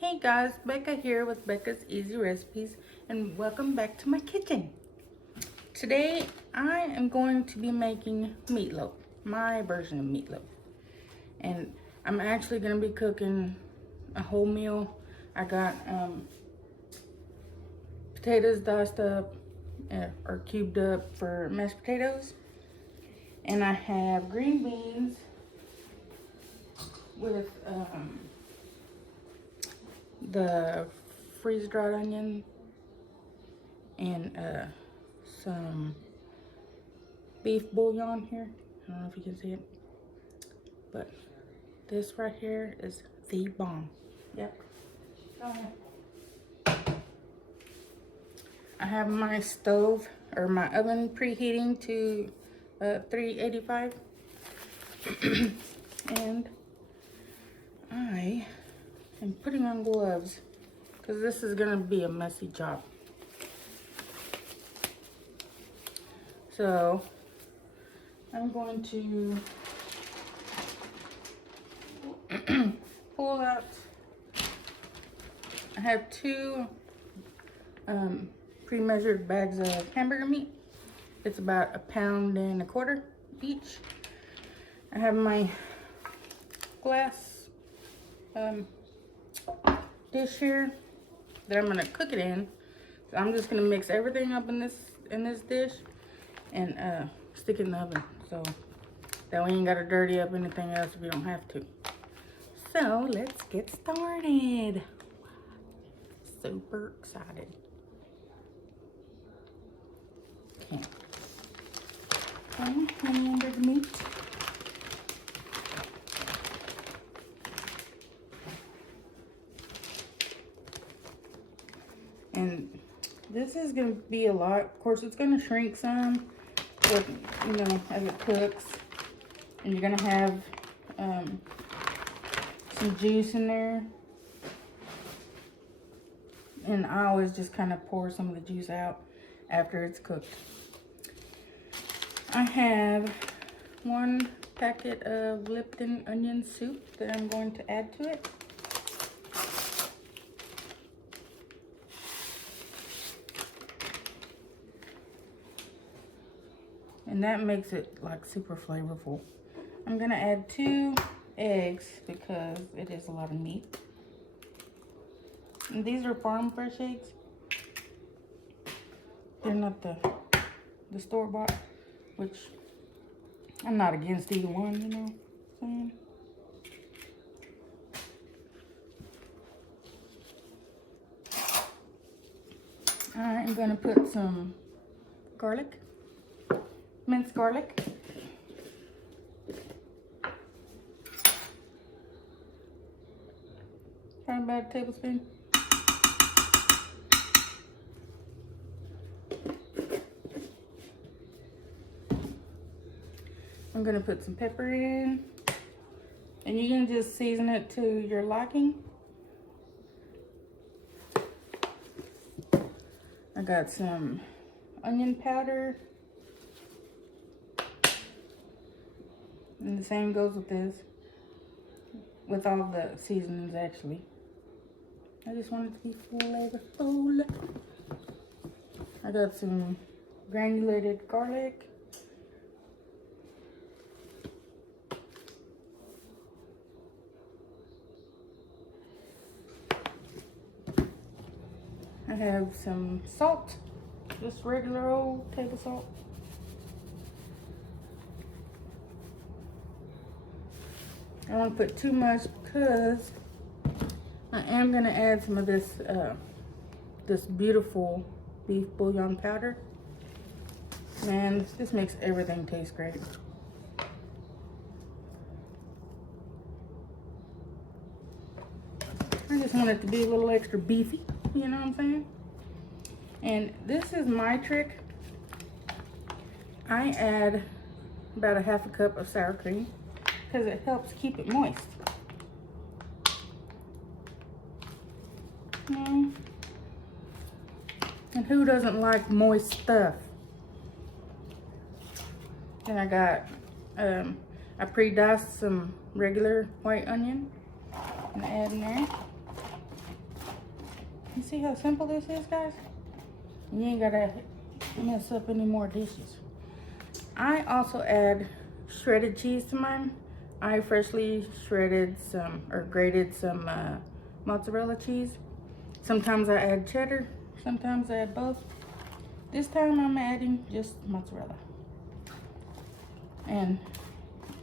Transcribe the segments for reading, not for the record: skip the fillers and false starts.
Hey guys, Becca here with Becca's Easy Recipes, and welcome back to my kitchen. Today I am going to be making meatloaf, my version of meatloaf. And I'm actually going to be cooking a whole meal. I got potatoes diced up or cubed up for mashed potatoes. And I have green beans with the freeze-dried onion and some beef bouillon here. I don't know if you can see it, but this right here is the bomb. Yep. Go ahead. I have my stove or my oven preheating to 385 and I am putting on gloves because this is going to be a messy job. So I'm going to pull out, I have two pre-measured bags of hamburger meat. It's about 1.25 pounds each. I have my glass dish here that I'm gonna cook it in. So I'm just gonna mix everything up in this dish and stick it in the oven, so that we ain't gotta dirty up anything else if we don't have to. So let's get started. Super excited. Okay. Hamburger meat. And this is going to be a lot. Of course, it's going to shrink some, but, you know, as it cooks. And you're going to have some juice in there. And I always just kind of pour some of the juice out after it's cooked. I have 1 packet of Lipton onion soup that I'm going to add to it. And that makes it like super flavorful. I'm gonna add 2 eggs because it is a lot of meat. And these are farm fresh eggs. They're not the store-bought, which I'm not against either one, you know what I'm saying? I'm gonna put some garlic. Minced garlic. Probably about a tablespoon. I'm gonna put some pepper in, and you can just season it to your liking. I got some onion powder. And the same goes with this, with all the seasonings actually. I just want it to be flavorful. I got some granulated garlic. I have some salt, just regular old table salt. I don't put too much because I am gonna add some of this this beautiful beef bouillon powder. Man, this makes everything taste great. I just want it to be a little extra beefy, you know what I'm saying? And this is my trick. I add about 1/2 cup of sour cream, because it helps keep it moist. And who doesn't like moist stuff? Then I got, I pre-diced some regular white onion and add in there. You see how simple this is, guys? You ain't gotta mess up any more dishes. I also add shredded cheese to mine. I freshly shredded some, or grated some mozzarella cheese. Sometimes I add cheddar, sometimes I add both. This time I'm adding just mozzarella. And,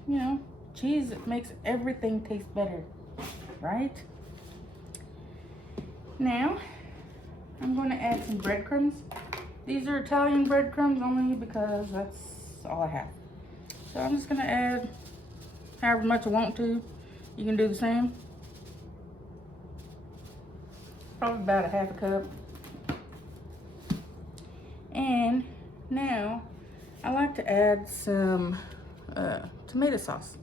you know, cheese makes everything taste better, right? Now, I'm going to add some breadcrumbs. These are Italian breadcrumbs only because that's all I have. So I'm just going to add however much I want to. You can do the same. Probably about a half a cup. And now I like to add some tomato sauce.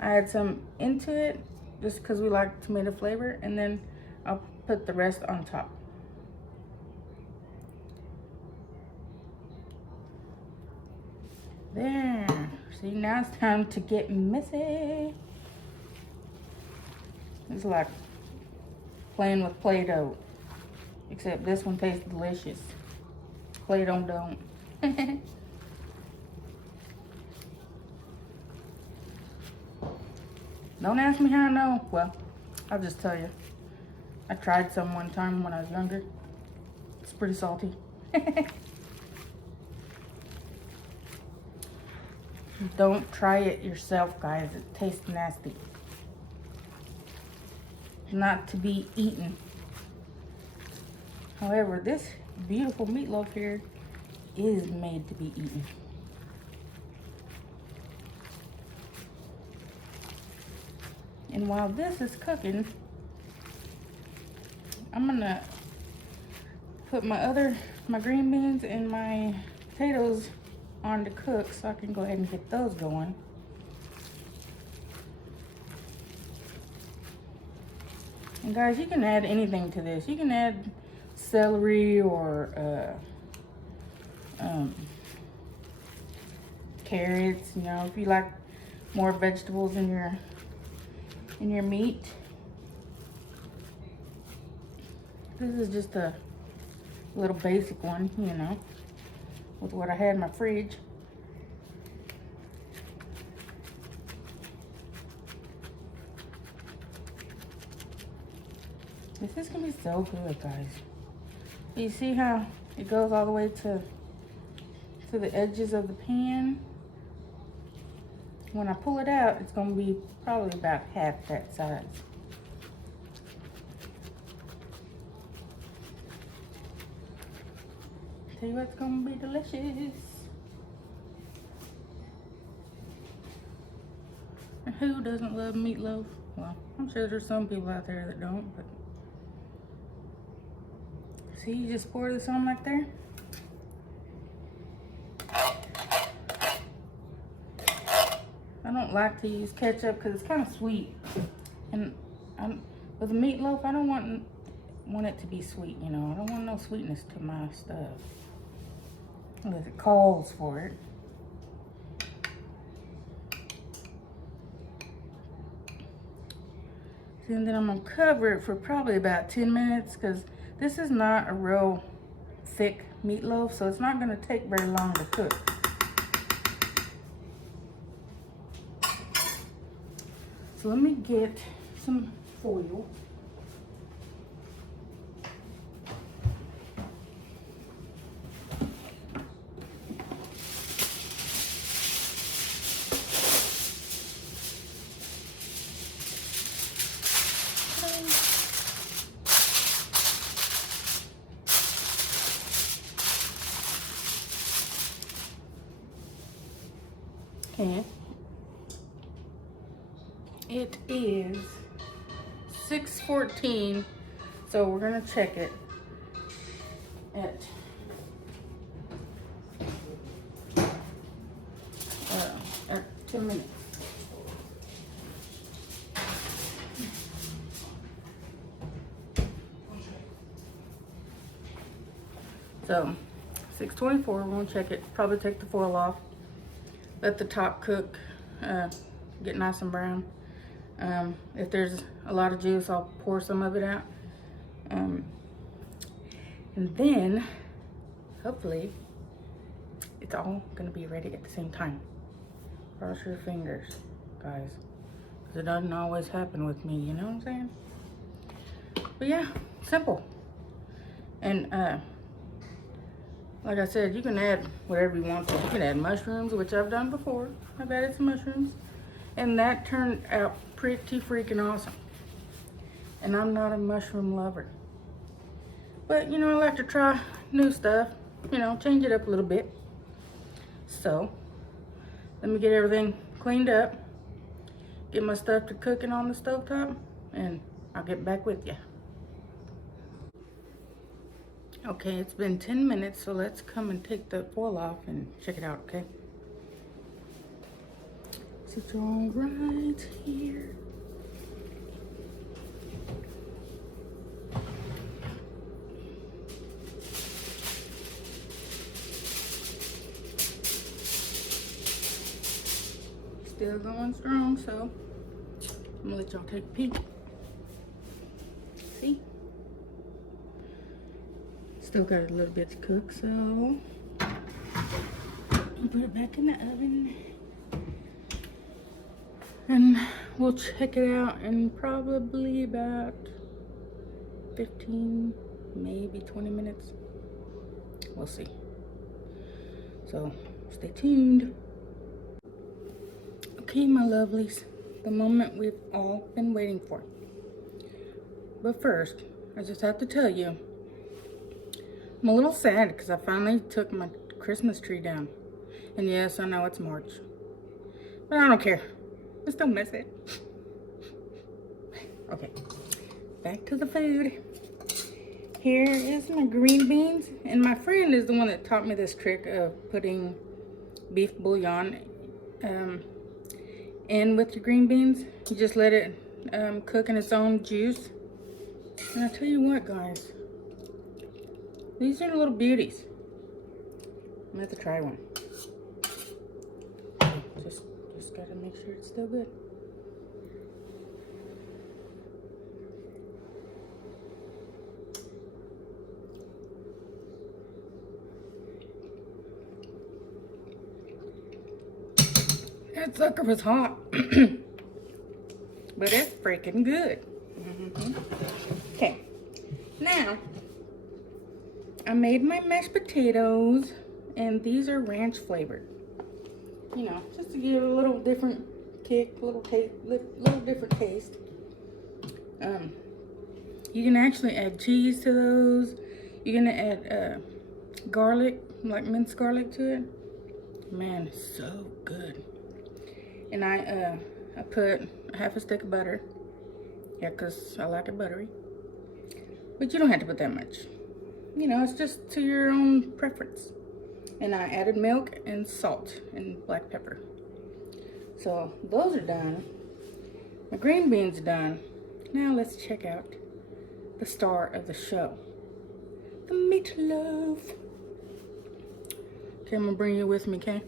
I add some into it just because we like tomato flavor, and then I'll put the rest on top. There. See, now it's time to get messy. It's like playing with Play-Doh, except this one tastes delicious. Play-Doh don't. Don't ask me how I know. Well, I'll just tell you. I tried some one time when I was younger. It's pretty salty. Don't try it yourself, guys. It tastes nasty. Not to be eaten. However, this beautiful meatloaf here is made to be eaten. And while this is cooking, I'm gonna put my green beans and my potatoes on to cook so I can go ahead and get those going. And guys, you can add anything to this. You can add celery or carrots, you know, if you like more vegetables in your meat. This is just a little basic one, you know, with what I had in my fridge. This is gonna be so good, guys. You see how it goes all the way to the edges of the pan? When I pull it out, it's gonna be probably about half that size. Tell you what's gonna be delicious. And who doesn't love meatloaf? Well, I'm sure there's some people out there that don't, but see, you just pour this on like there. I don't like to use ketchup because it's kind of sweet, and with the meatloaf, I don't want it to be sweet. You know, I don't want no sweetness to my stuff unless it calls for it. And then I'm gonna cover it for probably about 10 minutes because this is not a real thick meatloaf, so it's not gonna take very long to cook. So let me get some foil. Okay. It is 6:14, so we're gonna check it at 10 minutes. So 6:24, we're gonna check it. Probably take the foil off. Let the top cook, get nice and brown. If there's a lot of juice, I'll pour some of it out. And then, hopefully, it's all gonna be ready at the same time. Cross your fingers, guys. Because it doesn't always happen with me, you know what I'm saying? But yeah, simple. And like I said, you can add whatever you want to. You can add mushrooms, which I've done before. I've added some mushrooms. And that turned out pretty freaking awesome. And I'm not a mushroom lover. But, you know, I like to try new stuff. You know, change it up a little bit. So, let me get everything cleaned up. Get my stuff to cooking on the stovetop. And I'll get back with you. Okay, it's been 10 minutes, so let's come and take the foil off and check it out, okay? Sit all right here. Still going strong, so I'm gonna let y'all take a peek. See? Still got a little bit to cook, so I'll put it back in the oven. And we'll check it out in probably about 15, maybe 20 minutes. We'll see. So stay tuned. Okay, my lovelies, the moment we've all been waiting for. But first, I just have to tell you, I'm a little sad because I finally took my Christmas tree down. And yes, I know it's March, but I don't care. Just don't miss it. Okay, back to the food. Here is my green beans. And my friend is the one that taught me this trick of putting beef bouillon in with your green beans. You just let it cook in its own juice. And I tell you what, guys, these are little beauties. I'm gonna have to try one. Just gotta make sure it's still good. That sucker was hot, but it's freaking good. Okay, now I made my mashed potatoes, and these are ranch flavored. You know, just to give it a little different kick, little different taste. You can actually add cheese to those. You're gonna add garlic, like minced garlic to it. Man, it's so good. And I put half a stick of butter. Yeah, because I like it buttery. But you don't have to put that much. You know, it's just to your own preference. And I added milk and salt and black pepper. So those are done. My green beans are done. Now let's check out the star of the show, the meatloaf. Okay, I'm gonna bring you with me, okay?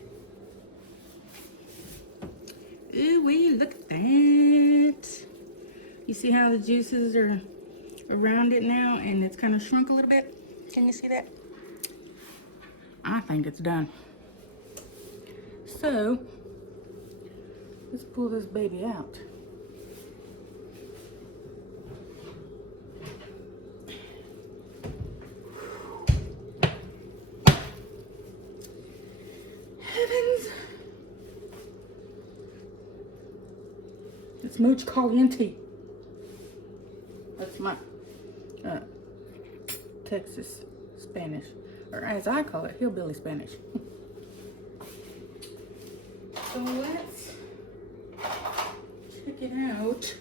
Ooh wee, look at that. You see how the juices are around it now and it's kind of shrunk a little bit? Can you see that? I think it's done. So, let's pull this baby out. Heavens! It's mucho caliente. That's my Texas Spanish, or as I call it, hillbilly Spanish. So let's check it out.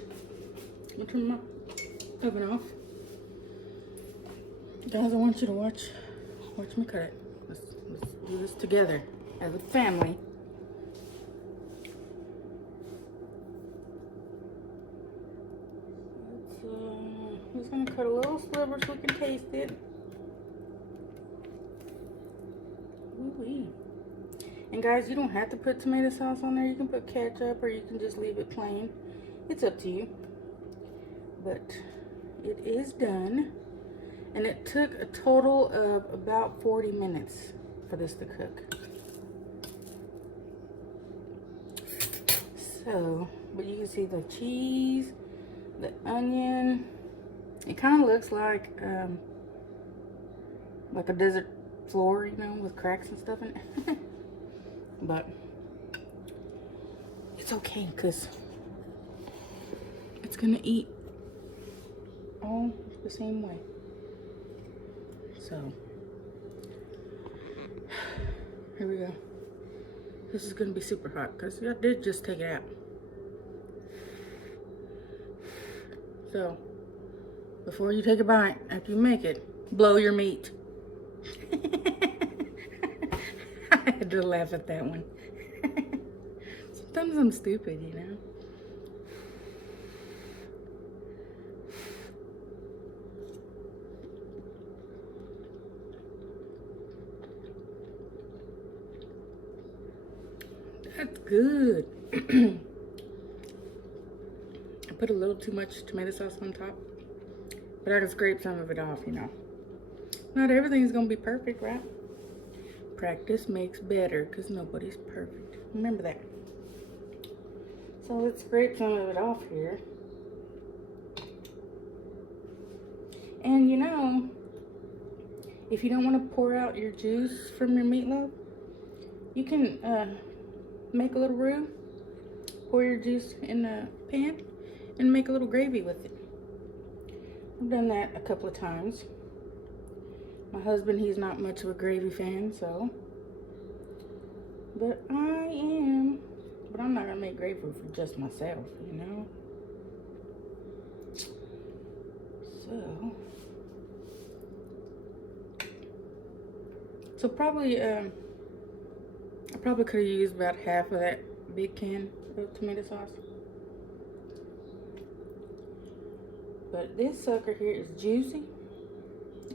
I'll turn my oven off. Guys, I want you to watch me cut it. Let's do this together as a family. I'm just gonna cut a little sliver so we can taste it. Ooh-wee. And guys, you don't have to put tomato sauce on there. You can put ketchup or you can just leave it plain. It's up to you. But it is done. And it took a total of about 40 minutes for this to cook. So, but you can see the cheese, the onion. It kind of looks like a desert floor, you know, with cracks and stuff in it. But it's okay, because it's gonna eat all the same way. So, here we go. This is gonna be super hot, because I did just take it out. So, before you take a bite, after you make it, blow your meat. I had to laugh at that one. Sometimes I'm stupid, you know. That's good. I put a little too much tomato sauce on top, but I can scrape some of it off, you know. Not everything's gonna be perfect, right? Practice makes better, because nobody's perfect. Remember that. So let's scrape some of it off here. And you know, if you don't want to pour out your juice from your meatloaf, you can make a little roux, pour your juice in the pan, and make a little gravy with it. I've done that a couple of times. My husband, he's not much of a gravy fan, so. But I am. But I'm not gonna make gravy for just myself, you know. So probably I probably could have used about half of that big can of tomato sauce. But this sucker here is juicy.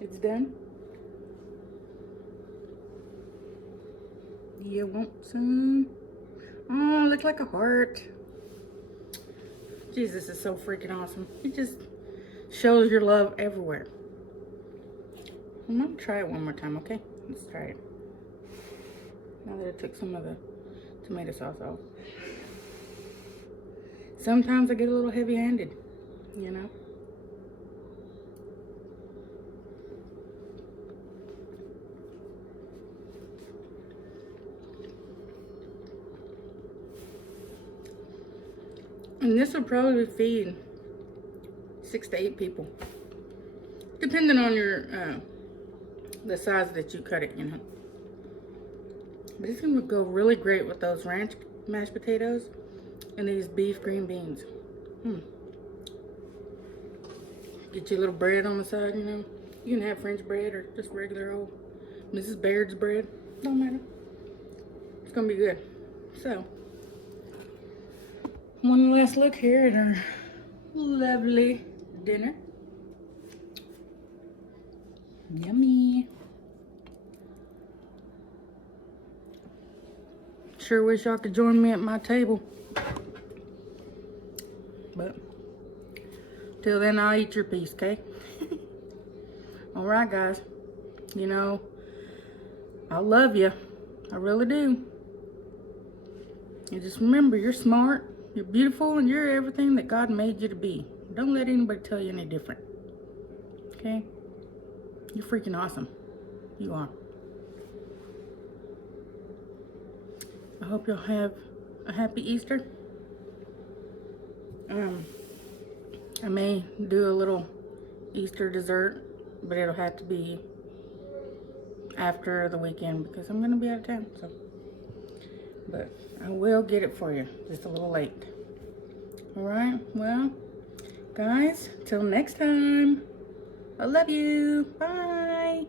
It's done. You want some? Oh, it looks like a heart. Jesus is so freaking awesome. It just shows your love everywhere. I'm gonna try it one more time, okay? Let's try it. Now that I took some of the tomato sauce off. Sometimes I get a little heavy-handed, you know? And this will probably feed 6 to 8 people, depending on your the size that you cut it, you know. But it's gonna go really great with those ranch mashed potatoes and these beef green beans. Get your little bread on the side, you know. You can have French bread or just regular old Mrs. Baird's bread. Don't matter. It's gonna be good. So, one last look here at our lovely dinner. Yummy. Sure wish y'all could join me at my table. But till then, I'll eat your piece, okay? Alright, guys. You know, I love you. I really do. And just remember, you're smart, you're beautiful, and you're everything that God made you to be. Don't let anybody tell you any different. Okay? You're freaking awesome. You are. I hope you'll have a happy Easter. I may do a little Easter dessert, but it'll have to be after the weekend because I'm going to be out of town. So, but I will get it for you, just a little late. Alright, well, guys, till next time, I love you. Bye.